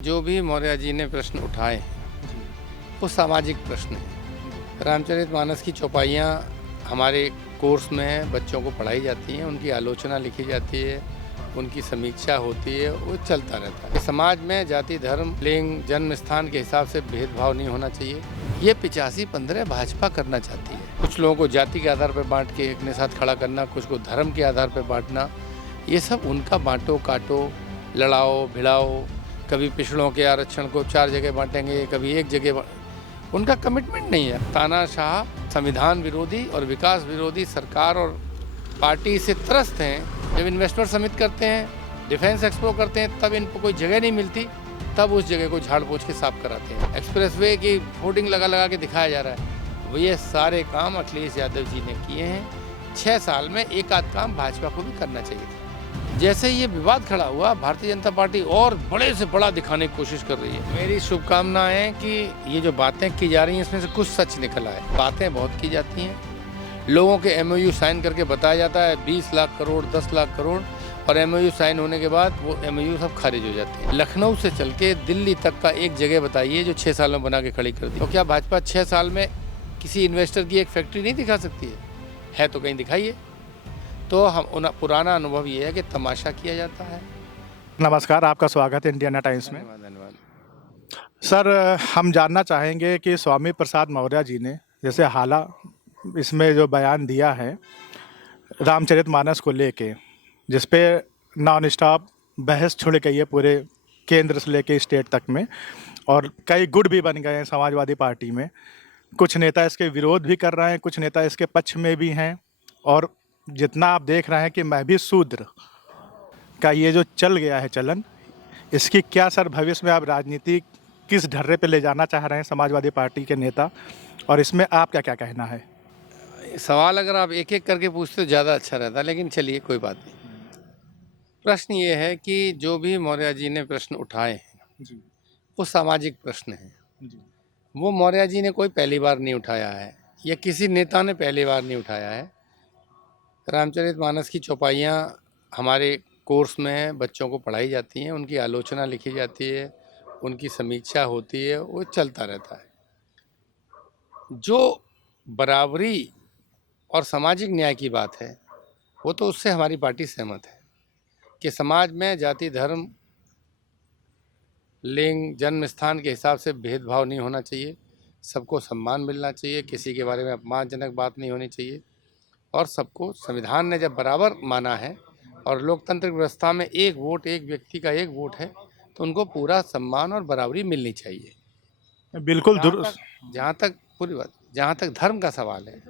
जो भी मौर्य जी ने प्रश्न उठाए हैं वो सामाजिक प्रश्न हैं। रामचरितमानस की चौपाइयाँ हमारे कोर्स में हैं, बच्चों को पढ़ाई जाती हैं, उनकी आलोचना लिखी जाती है, उनकी समीक्षा होती है, वो चलता रहता है। समाज में जाति, धर्म, लिंग, जन्म स्थान के हिसाब से भेदभाव नहीं होना चाहिए। ये 85-15 भाजपा करना चाहती है। कुछ लोगों को जाति के आधार पर बांट के अपने साथ खड़ा करना, कुछ को धर्म के आधार पर बांटना, ये सब उनका बांटो काटो, लड़ाओ भिड़ाओ, कभी पिछड़ों के आरक्षण को 4 जगह बांटेंगे, कभी एक जगह। उनका कमिटमेंट नहीं है। तानाशाह, संविधान विरोधी और विकास विरोधी सरकार और पार्टी से त्रस्त हैं। जब इन्वेस्टर समिट करते हैं, डिफेंस एक्सपो करते हैं, तब इनको कोई जगह नहीं मिलती, तब उस जगह को झाड़ पोंछ के साफ कराते हैं। एक्सप्रेसवे की होर्डिंग लगा लगा के दिखाया जा रहा है। वो ये सारे काम अखिलेश यादव जी ने किए हैं। 6 साल में एक आध काम भाजपा को भी करना चाहिए था। जैसे ये विवाद खड़ा हुआ, भारतीय जनता पार्टी और बड़े से बड़ा दिखाने की कोशिश कर रही है। मेरी शुभकामना है कि ये जो बातें की जा रही हैं इसमें से कुछ सच निकल आए। बातें बहुत की जाती हैं, लोगों के MOU साइन करके बताया जाता है 20 लाख करोड़, 10 लाख करोड़, और MOU साइन होने के बाद वो MOU सब खारिज हो जाते हैं। लखनऊ से चल के दिल्ली तक का एक जगह बताइए जो 6 साल में बना के खड़ी कर दी। तो क्या भाजपा 6 साल में किसी इन्वेस्टर की एक फैक्ट्री नहीं दिखा सकती है तो कहीं दिखाइए। तो हम पुराना अनुभव ये है कि तमाशा किया जाता है। नमस्कार, आपका स्वागत है इंडिया टाइम्स में। धन्यवाद। सर, हम जानना चाहेंगे कि स्वामी प्रसाद मौर्य जी ने जैसे हाला इसमें जो बयान दिया है रामचरितमानस को लेके, जिस पे नॉन स्टॉप बहस छिड़ गई है पूरे केंद्र से लेके स्टेट तक में, और कई गुट भी बन गए हैं समाजवादी पार्टी में। कुछ नेता इसके विरोध भी कर रहे हैं, कुछ नेता इसके पक्ष में भी हैं, और जितना आप देख रहे हैं कि मैं भी शूद्र का ये जो चल गया है चलन, इसकी क्या सर भविष्य में आप राजनीति किस ढर्रे पे ले जाना चाह रहे हैं समाजवादी पार्टी के नेता, और इसमें आपका क्या कहना है? सवाल अगर आप एक एक करके पूछते तो ज़्यादा अच्छा रहता, लेकिन चलिए कोई बात नहीं। प्रश्न ये है कि जो भी मौर्य जी ने प्रश्न उठाए हैं वो सामाजिक प्रश्न हैं। वो मौर्य जी ने कोई पहली बार नहीं उठाया है, या किसी नेता ने पहली बार नहीं उठाया है। रामचरितमानस की चौपाइयाँ हमारे कोर्स में हैं, बच्चों को पढ़ाई जाती हैं, उनकी आलोचना लिखी जाती है, उनकी समीक्षा होती है, वो चलता रहता है। जो बराबरी और सामाजिक न्याय की बात है वो तो उससे हमारी पार्टी सहमत है कि समाज में जाति, धर्म, लिंग, जन्म स्थान के हिसाब से भेदभाव नहीं होना चाहिए, सबको सम्मान मिलना चाहिए, किसी के बारे में अपमानजनक बात नहीं होनी चाहिए, और सबको संविधान ने जब बराबर माना है और लोकतंत्र व्यवस्था में एक वोट, एक व्यक्ति का एक वोट है, तो उनको पूरा सम्मान और बराबरी मिलनी चाहिए। बिल्कुल दुरुस्त। जहाँ तक धर्म का सवाल है,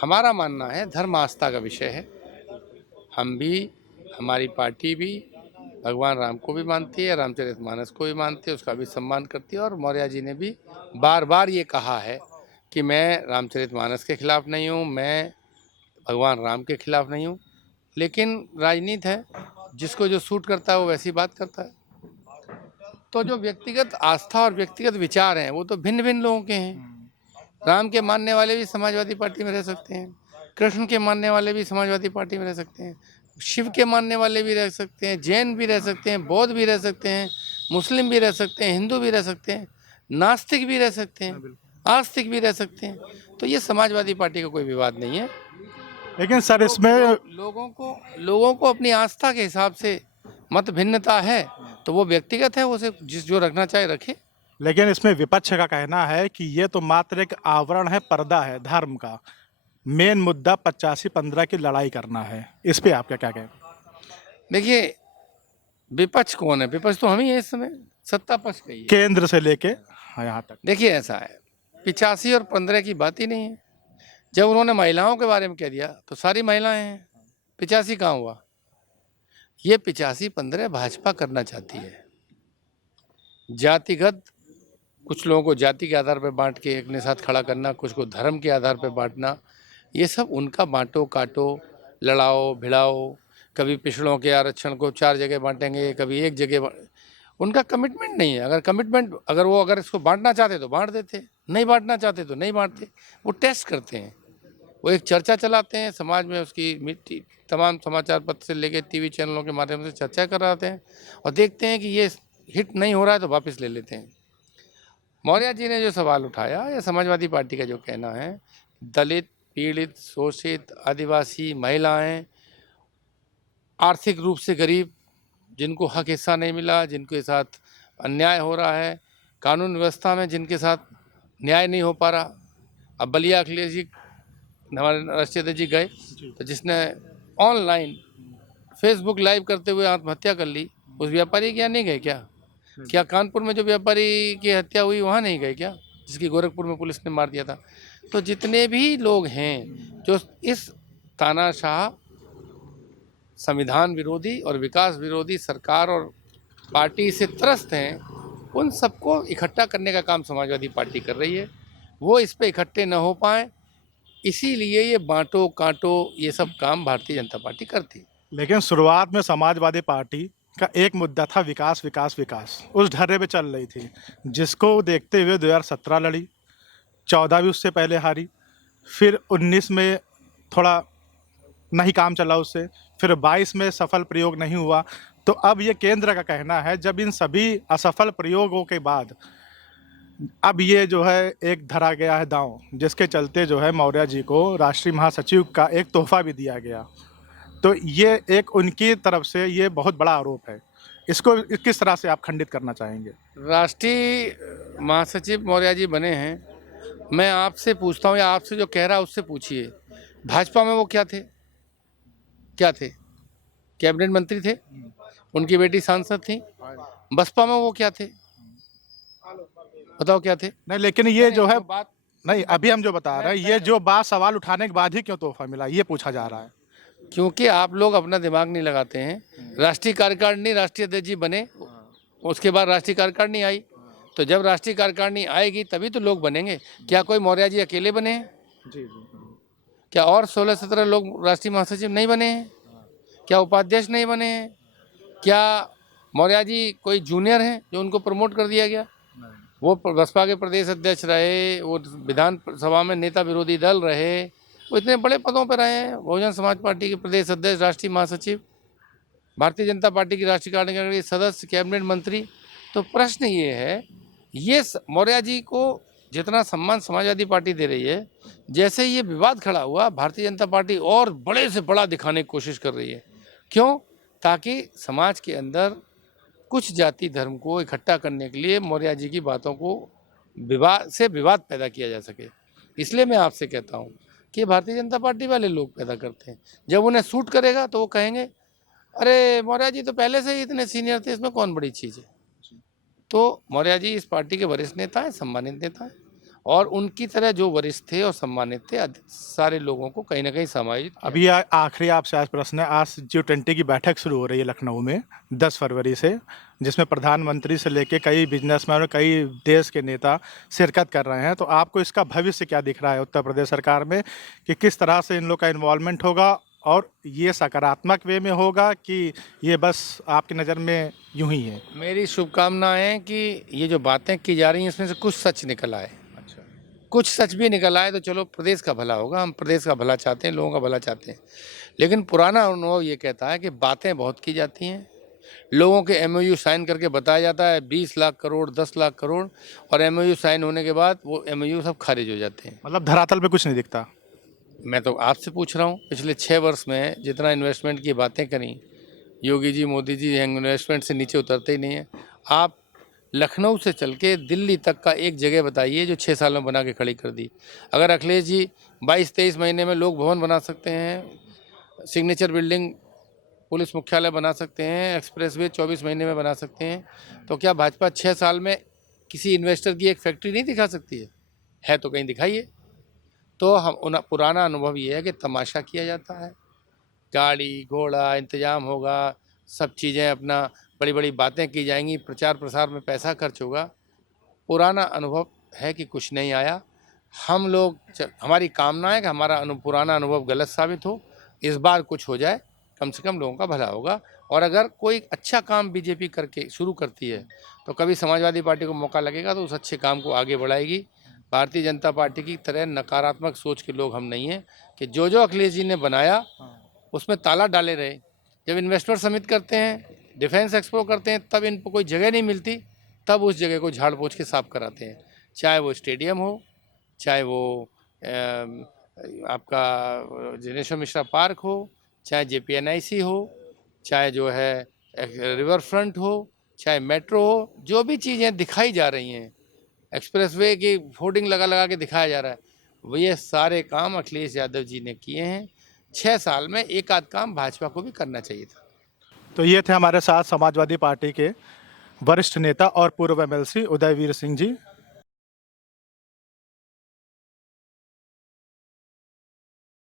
हमारा मानना है धर्म आस्था का विषय है। हम भी, हमारी पार्टी भी भगवान राम को भी मानती है, रामचरितमानस को भी मानती है, उसका भी सम्मान करती है, और मौर्य जी ने भी बार बार ये कहा है कि मैं रामचरितमानस के खिलाफ नहीं हूँ, मैं भगवान राम के खिलाफ नहीं हूँ। लेकिन राजनीति है, जिसको जो सूट करता है वो वैसी बात करता है। तो जो व्यक्तिगत आस्था और व्यक्तिगत विचार हैं वो तो भिन्न भिन्न लोगों के हैं। राम के मानने वाले भी समाजवादी पार्टी में रह सकते हैं, कृष्ण के मानने वाले भी समाजवादी पार्टी में रह सकते हैं, शिव के मानने वाले भी रह सकते हैं, जैन भी रह सकते हैं, बौद्ध भी रह सकते हैं, मुस्लिम भी रह सकते हैं, हिंदू भी रह सकते हैं, नास्तिक भी रह सकते हैं, आस्तिक भी रह सकते हैं। तो ये समाजवादी पार्टी का कोई विवाद नहीं है। लेकिन सर इसमें लोगों को अपनी आस्था के हिसाब से मत भिन्नता है, तो वो व्यक्तिगत है, उसे जो रखना चाहे रखे। लेकिन इसमें विपक्ष का कहना है कि ये तो मात्र एक आवरण है, पर्दा है धर्म का। मेन मुद्दा 85-15 की लड़ाई करना है। इस पे आपका क्या कहना? देखिए, विपक्ष कौन है? विपक्ष तो हम ही है इस समय, सत्ता पक्ष का ही है, केंद्र से लेके यहाँ तक। देखिए ऐसा है, 85 और 15 की बात ही नहीं है। जब उन्होंने महिलाओं के बारे में कह दिया तो सारी महिलाएं हैं, 85 कहाँ हुआ? ये 85-15 भाजपा करना चाहती है। जातिगत, कुछ लोगों को जाति के आधार पर बांट के अपने साथ खड़ा करना, कुछ को धर्म के आधार पर बांटना, ये सब उनका बांटो काटो, लड़ाओ भिड़ाओ, कभी पिछड़ों के आरक्षण को 4 जगह बांटेंगे, कभी एक जगह। उनका कमिटमेंट नहीं है। अगर इसको बांटना चाहते तो बांट देते, नहीं बांटना चाहते तो नहीं बांटते। वो टेस्ट करते हैं, वो एक चर्चा चलाते हैं समाज में, उसकी तमाम समाचार पत्र से लेकर TV चैनलों के माध्यम से चर्चा कराते हैं, और देखते हैं कि ये हिट नहीं हो रहा है तो वापस ले लेते हैं। मौर्य जी ने जो सवाल उठाया या समाजवादी पार्टी का जो कहना है, दलित, पीड़ित, शोषित, आदिवासी, महिलाएं, आर्थिक रूप से गरीब, जिनको हक हिस्सा नहीं मिला, जिनके साथ अन्याय हो रहा है, कानून व्यवस्था में जिनके साथ न्याय नहीं हो पा रहा। अब बलिया अखिलेश जी, हमारे राष्ट्रीय अध्यक्ष जी गए, तो जिसने ऑनलाइन फेसबुक लाइव करते हुए आत्महत्या कर ली, उस व्यापारी के यहाँ नहीं गए क्या? क्या कानपुर में जो व्यापारी की हत्या हुई वहाँ नहीं गए क्या, जिसकी गोरखपुर में पुलिस ने मार दिया था? तो जितने भी लोग हैं जो इस तानाशाह, संविधान विरोधी और विकास विरोधी सरकार और पार्टी से त्रस्त हैं, उन सबको इकट्ठा करने का काम समाजवादी पार्टी कर रही है। वो इस पे इकट्ठे न हो पाए, इसीलिए ये बांटो कांटो ये सब काम भारतीय जनता पार्टी करती है। लेकिन शुरुआत में समाजवादी पार्टी का एक मुद्दा था विकास विकास विकास, उस ढर्रे पे चल रही थी, जिसको देखते हुए 2017 लड़ी, 14 भी उससे पहले हारी, फिर 19 में थोड़ा नहीं काम चला उससे, फिर 22 में सफल प्रयोग नहीं हुआ। तो अब ये केंद्र का कहना है, जब इन सभी असफल प्रयोगों के बाद अब ये जो है एक धरा गया है दांव, जिसके चलते जो है मौर्य जी को राष्ट्रीय महासचिव का एक तोहफा भी दिया गया। तो ये एक उनकी तरफ से ये बहुत बड़ा आरोप है, इसको किस तरह से आप खंडित करना चाहेंगे? राष्ट्रीय महासचिव मौर्य जी बने हैं, मैं आपसे पूछता हूँ या आपसे जो कह रहा है उससे पूछिए, भाजपा में वो क्या थे? क्या थे? कैबिनेट मंत्री थे, उनकी बेटी सांसद थी। बसपा में वो क्या थे? बताओ क्या थे? नहीं, लेकिन ये जो है बात नहीं, अभी हम जो बता रहे हैं, ये जो बात सवाल उठाने के बाद ही क्यों तोहफा मिला, ये पूछा जा रहा है। क्योंकि आप लोग अपना दिमाग नहीं लगाते हैं। राष्ट्रीय कार्यकारिणी, राष्ट्रीय अध्यक्ष जी बने, उसके बाद राष्ट्रीय कार्यकारिणी आई, तो जब राष्ट्रीय कार्यकारिणी आएगी तभी तो लोग बनेंगे। क्या कोई मौर्य जी अकेले बने हैं? जी। क्या और 16-17 लोग राष्ट्रीय महासचिव नहीं बने हैं? क्या उपाध्यक्ष नहीं बने हैं? क्या मौर्य जी कोई जूनियर हैं जो उनको प्रमोट कर दिया गया? वो बसपा के प्रदेश अध्यक्ष रहे, वो विधानसभा में नेता विरोधी दल रहे, वो इतने बड़े पदों पर रहे हैं। बहुजन समाज पार्टी के प्रदेश अध्यक्ष, राष्ट्रीय महासचिव, भारतीय जनता पार्टी की राष्ट्रीय कार्यकारिणी के सदस्य, कैबिनेट मंत्री। तो प्रश्न ये है, ये मौर्य जी को जितना सम्मान समाजवादी पार्टी दे रही है, जैसे ये विवाद खड़ा हुआ, भारतीय जनता पार्टी और बड़े से बड़ा दिखाने की कोशिश कर रही है। क्यों? ताकि समाज के अंदर कुछ जाति धर्म को इकट्ठा करने के लिए मौर्य जी की बातों को विवाद पैदा किया जा सके। इसलिए मैं आपसे कहता हूँ कि भारतीय जनता पार्टी वाले लोग पैदा करते हैं। जब उन्हें सूट करेगा तो वो कहेंगे, अरे मौर्य जी तो पहले से ही इतने सीनियर थे, इसमें कौन बड़ी चीज़ है। तो मौर्य जी इस पार्टी के वरिष्ठ नेता हैं, सम्मानित नेता हैं, और उनकी तरह जो वरिष्ठ थे और सम्मानित थे, सारे लोगों को कहीं ना कहीं समायोजित किया। अभी आखिरी आपसे आज प्रश्न है, आज G20 की बैठक शुरू हो रही है लखनऊ में 10 फरवरी से, जिसमें प्रधानमंत्री से लेके कई बिजनेसमैन और कई देश के नेता शिरकत कर रहे हैं। तो आपको इसका भविष्य क्या दिख रहा है उत्तर प्रदेश सरकार में, कि किस तरह से इन लोग का इन्वॉल्वमेंट होगा, और ये सकारात्मक वे में होगा कि ये बस आपकी नज़र में यूं ही है? मेरी शुभकामनाएं हैं कि ये जो बातें की जा रही हैं इसमें से कुछ सच निकल आए। अच्छा। कुछ सच भी निकल आए तो चलो, प्रदेश का भला होगा, हम प्रदेश का भला चाहते हैं, लोगों का भला चाहते हैं। लेकिन पुराना अनुभव ये कहता है कि बातें बहुत की जाती हैं, लोगों के MOU साइन करके बताया जाता है 20 लाख करोड़, 10 लाख करोड़, और MOU साइन होने के बाद वो MOU सब खारिज हो जाते हैं। मतलब धरातल पे कुछ नहीं दिखता। मैं तो आपसे पूछ रहा हूँ, पिछले 6 वर्ष में जितना इन्वेस्टमेंट की बातें करी योगी जी, मोदी जी, इन्वेस्टमेंट से नीचे उतरते ही नहीं है। आप लखनऊ से चल के दिल्ली तक का एक जगह बताइए जो 6 साल में बना के खड़ी कर दी। अगर अखिलेश जी 22-23 महीने में लोक भवन बना सकते हैं, सिग्नेचर बिल्डिंग, पुलिस मुख्यालय बना सकते हैं, एक्सप्रेसवे 24 महीने में बना सकते हैं, तो क्या भाजपा 6 साल में किसी इन्वेस्टर की एक फैक्ट्री नहीं दिखा सकती है? है तो कहीं दिखाइए। तो हम पुराना अनुभव ये है कि तमाशा किया जाता है, गाड़ी घोड़ा इंतजाम होगा, सब चीज़ें अपना बड़ी बड़ी बातें की जाएंगी, प्रचार प्रसार में पैसा खर्च होगा। पुराना अनुभव है कि कुछ नहीं आया। हम लोग हमारी कामना है कि हमारा पुराना अनुभव गलत साबित हो, इस बार कुछ हो जाए, कम से कम लोगों का भला होगा। और अगर कोई अच्छा काम बीजेपी करके शुरू करती है तो कभी समाजवादी पार्टी को मौका लगेगा तो उस अच्छे काम को आगे बढ़ाएगी। भारतीय जनता पार्टी की तरह नकारात्मक सोच के लोग हम नहीं हैं कि जो अखिलेश जी ने बनाया उसमें ताला डाले रहे। जब इन्वेस्टर समिट करते हैं डिफेंस एक्सपो करते हैं तब इनको कोई जगह नहीं मिलती, तब उस जगह को झाड़ पोंछ के साफ कराते हैं। चाहे वो स्टेडियम हो, चाहे वो आपका जिनेश्वर मिश्रा पार्क हो, चाहे JPNIC हो, चाहे जो है रिवर फ्रंट हो, चाहे मेट्रो हो, जो भी चीज़ें दिखाई जा रही हैं, एक्सप्रेसवे की होर्डिंग लगा लगा के दिखाया जा रहा है, वो ये सारे काम अखिलेश यादव जी ने किए हैं। 6 साल में एक आध काम भाजपा को भी करना चाहिए था। तो ये थे हमारे साथ समाजवादी पार्टी के वरिष्ठ नेता और पूर्व MLC उदयवीर सिंह जी।